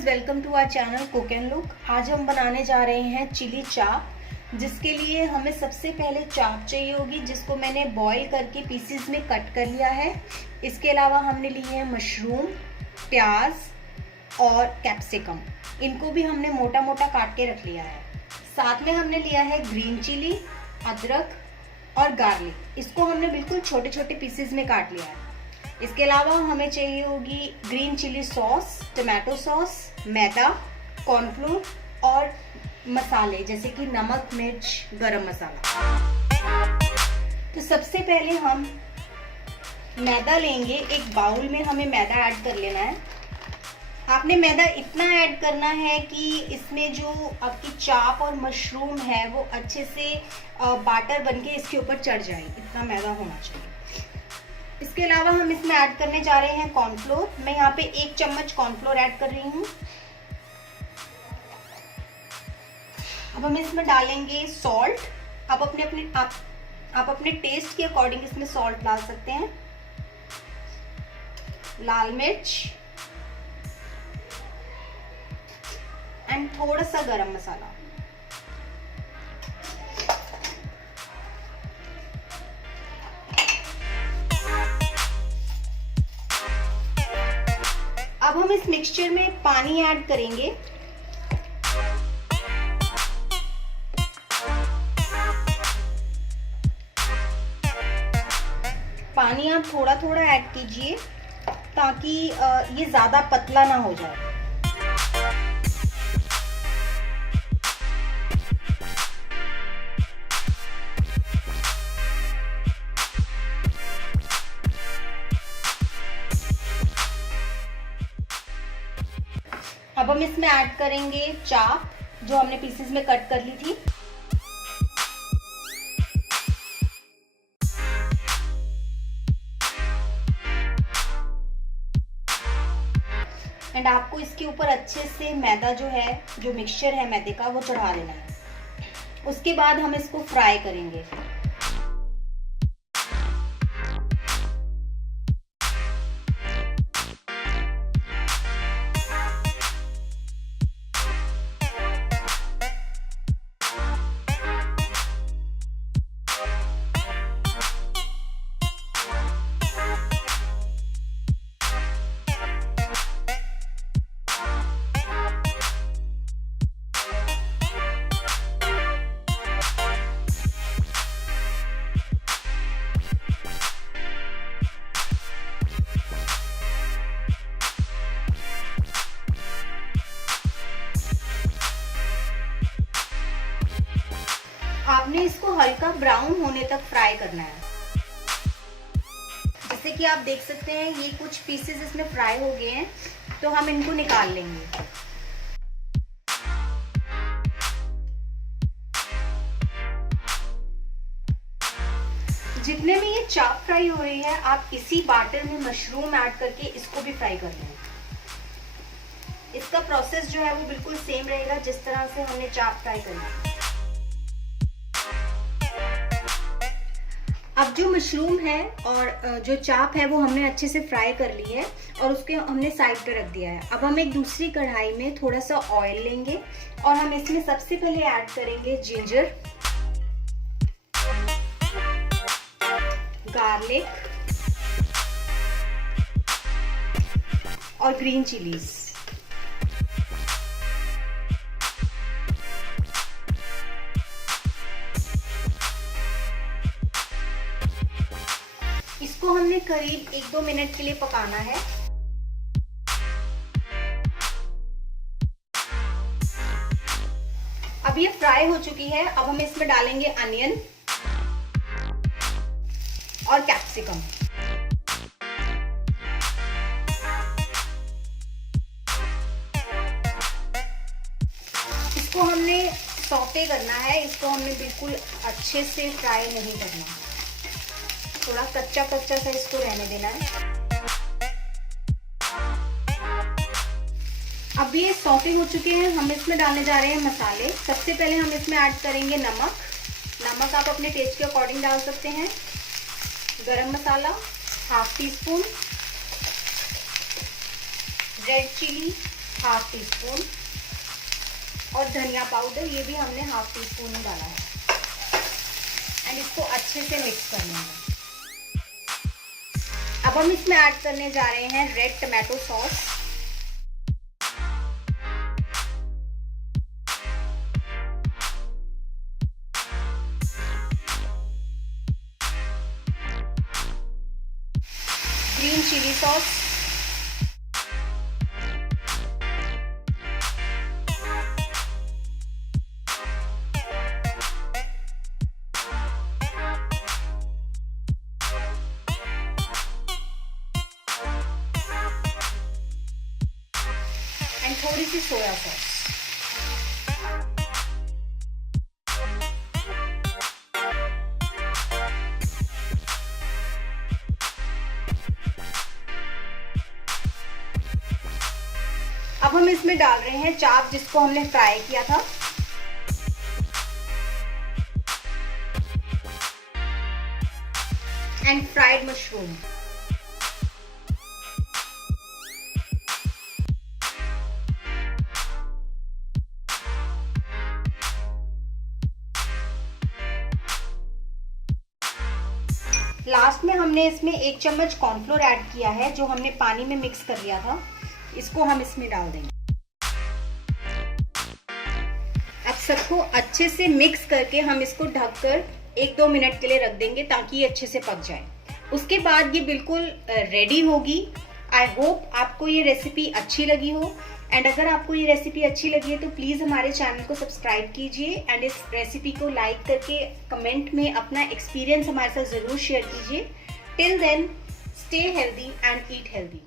Viewers, welcome to our channel cook and look. आज हम बनाने जा रहे हैं चिली चाप, जिसके लिए हमें सबसे पहले चाप चाहिए होगी, जिसको मैंने बॉईल करके पीसेस में कट कर लिया है। इसके अलावा हमने लिए हैं मशरूम, प्याज और कैप्सिकम। इनको भी हमने मोटा मोटा काट के रख लिया है। साथ में हमने लिया है ग्रीन चिली, अदरक और गार्लिक। इसको हमने बिल्कुल छोटे छोटे पीसेस में काट लिया है। इसके अलावा हमें चाहिए होगी green chilli sauce, tomato sauce, मैदा, कॉर्नफ्लोर और मसाले जैसे कि नमक, मिर्च, गरम मसाला। तो सबसे पहले हम मैदा लेंगे। एक बाउल में हमें मैदा ऐड कर लेना है। आपने मैदा इतना ऐड करना है कि इसमें जो आपकी चाप और मशरूम है वो अच्छे से बाटर बनके इसके ऊपर चढ़ जाए, इतना मैदा होना चाहिए। इसके अलावा हम इसमें ऐड करने जा रहे हैं कॉर्नफ्लोर। मैं यहाँ पे 1 चम्मच कॉर्नफ्लोर ऐड कर रही हूँ। अब हम इसमें डालेंगे सॉल्ट। आप अपने टेस्ट के अकॉर्डिंग इसमें सॉल्ट डाल सकते हैं। लाल मिर्च एंड थोड़ा सा गरम मसाला। अब हम इस मिक्सचर में पानी ऐड करेंगे। पानी आप थोड़ा थोड़ा ऐड कीजिए ताकि ये ज़्यादा पतला ना हो जाए। अब हम इसमें ऐड करेंगे चाप जो हमने पीसेस में कट कर ली थी। एंड आपको इसके ऊपर अच्छे से मैदा जो है, जो मिक्सचर है मैदे का, वो चढ़ा देना है। उसके बाद हम इसको फ्राई करेंगे। आपने इसको हल्का ब्राउन होने तक फ्राई करना है। जैसे कि आप देख सकते हैं ये कुछ पीसेस इसमें फ्राई हो गए हैं, तो हम इनको निकाल लेंगे। जितने में ये चाप फ्राई हो रही है, आप इसी बाटर में मशरूम ऐड करके इसको भी फ्राई कर लेंगे। इसका प्रोसेस जो है वो बिल्कुल सेम रहेगा जिस तरह से हमने चाप फ्राई करी है। अब जो मशरूम है और जो चाप है वो हमने अच्छे से फ्राई कर ली है और उसके हमने साइड पे रख दिया है। अब हम एक दूसरी कढ़ाई में थोड़ा सा ऑयल लेंगे और हम इसमें सबसे पहले ऐड करेंगे जिंजर, गार्लिक और ग्रीन चिलीज। इसको हमने करीब 1-2 मिनट के लिए पकाना है। अब ये फ्राई हो चुकी है। अब हम इसमें डालेंगे अनियन और कैप्सिकम। इसको हमने सौटे करना है। इसको हमने बिल्कुल अच्छे से फ्राई नहीं करना, थोड़ा कच्चा कच्चा सा इसको रहने देना है। अब ये सौटे हो चुके हैं। हम इसमें डालने जा रहे हैं मसाले। सबसे पहले हम इसमें ऐड करेंगे नमक। नमक आप अपने टेस्ट के अकॉर्डिंग डाल सकते हैं। Garam masala 1/2 teaspoon, red chilli half teaspoon, और धनिया पाउडर ये भी हमने हाफ टी स्पून ही डाला है। एंड इसको अच्छे से मिक्स कर लेंगे। अब हम इसमें ऐड करने जा रहे हैं red tomato sauce, green chilli sauce, and थोड़ी सी सोया सॉस। अब हम इसमें डाल रहे हैं चाप जिसको हमने फ्राई किया था। And fried mushroom. लास्ट में हमने इसमें 1 चम्मच कॉर्नफ्लोर ऐड किया है जो हमने पानी में मिक्स कर लिया था, इसको हम इसमें डाल देंगे। अब सबको अच्छे से मिक्स करके हम इसको ढककर 1-2 मिनट के लिए रख देंगे ताकि ये अच्छे से पक जाए। उसके बाद ये बिल्कुल रेडी होगी। आई होप आपको ये रेसिपी अच्छी लगी हो, एंड अगर आपको ये रेसिपी अच्छी लगी है तो प्लीज़ हमारे चैनल को सब्सक्राइब कीजिए एंड इस रेसिपी को लाइक करके कमेंट में अपना एक्सपीरियंस हमारे साथ ज़रूर शेयर कीजिए। Till then, stay healthy and eat healthy.